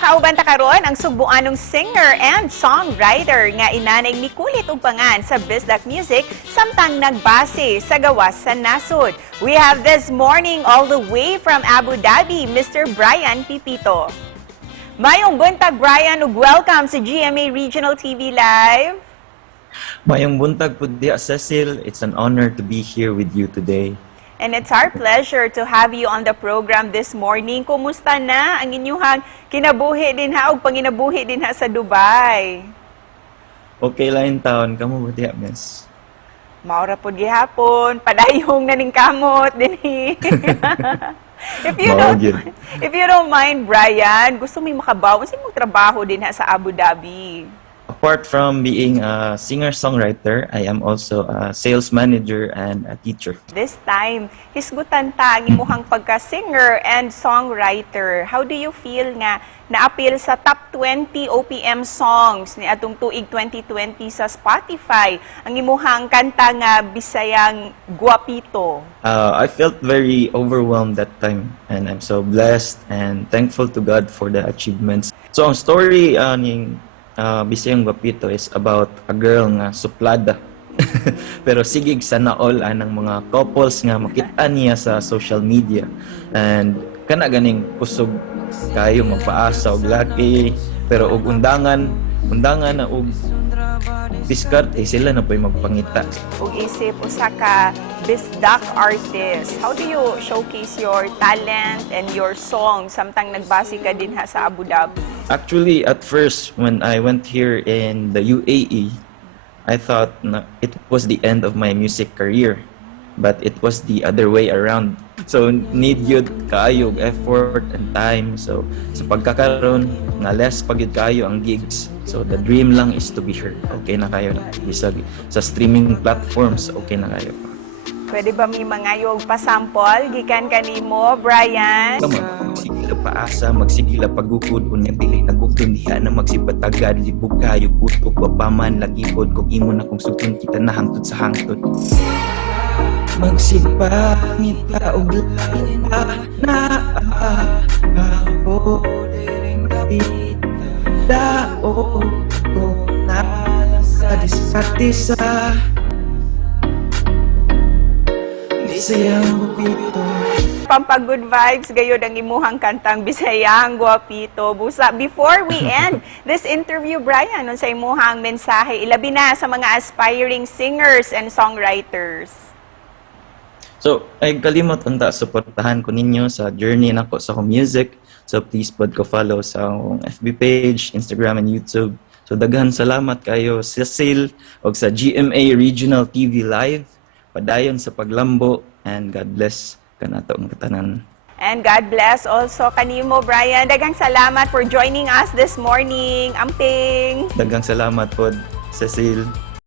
Kauban ta karon ang Sugbuanong singer and songwriter nga inanay mikulit og pangan sa Bisdak Music samtang nagbase sa gawas sa nasod. We have this morning all the way from Abu Dhabi, Mr. Brian Pipito. Mayong buntag Brian ug welcome sa GMA Regional TV Live. Mayong buntag po diya, Cecil. It's an honor to be here with you today. And it's our pleasure to have you on the program this morning. Kumusta na ang inyong kinabuhi din ha o panginabuhi din ha sa Dubai? Okay lang yung taon. Kamu ba diya, miss? Maura po gihapon, padayong naning kamot din if you don't mind, Brian, gusto mo makabaw sa imong trabaho din ha sa Abu Dhabi? Apart from being a singer-songwriter, I am also a sales manager and a teacher. This time, hisgutan ta ang imuhang pagka-singer and songwriter. How do you feel nga naapil sa top 20 OPM songs ni atong tuig 2020 sa Spotify ang imuhang kanta nga Bisayang Gwapito? I felt very overwhelmed that time, and I'm so blessed and thankful to God for the achievements. So ang story ning Bisayang Gwapito is about a girl nga suplada. Pero sigig sa naol ng mga couples nga makita niya sa social media. And kana ganing kusog kayo magpaasa og laki, pero og undangan na og diskarte sila na po'y magpangita. Ug isip usa ka Bisdak artist, how do you showcase your talent and your song samtang nagbase ka din ha sa Abu Dhabi? Actually, at first, when I went here in the UAE, I thought na it was the end of my music career. But it was the other way around. So, need yun kayo, effort and time. So, sa pagkakaroon, nga less pag yun kayo ang gigs. So, the dream lang is to be heard. Okay na kayo na. Bisag sa streaming platforms, okay na kayo. Pwede ba may mangayog pa-sample? Gikan kanimo, Brian? Magsigila paasa, magsigila pagukod, unya bilay nagukod diha na magsipatagad, libog kayo, putok, wapaman, lagipod, kung imo na kung sugtong kita na hangtod sa hangtod. Magsipangit ka og laita na ako dao ko na sa diskatisa Bisayang Gwapito. Pampag-good vibes gayod ang imuhang kantang Bisayang Gwapito. Busa, before we end this interview, Brian, sa imuhang mensahe, ilabi na sa mga aspiring singers and songwriters. So, ay kalimot unta suportahan ko ninyo sa journey nako sa akong music. So, please pod ko follow sa akong FB page, Instagram, and YouTube. So, daghan salamat kayo, Cecil, og sa GMA Regional TV Live. Padayon sa paglambo, and God bless kanato ang katanan. And God bless also kanimo, Brian. Daghang salamat for joining us this morning. Amping! Daghang salamat pod, Cecil.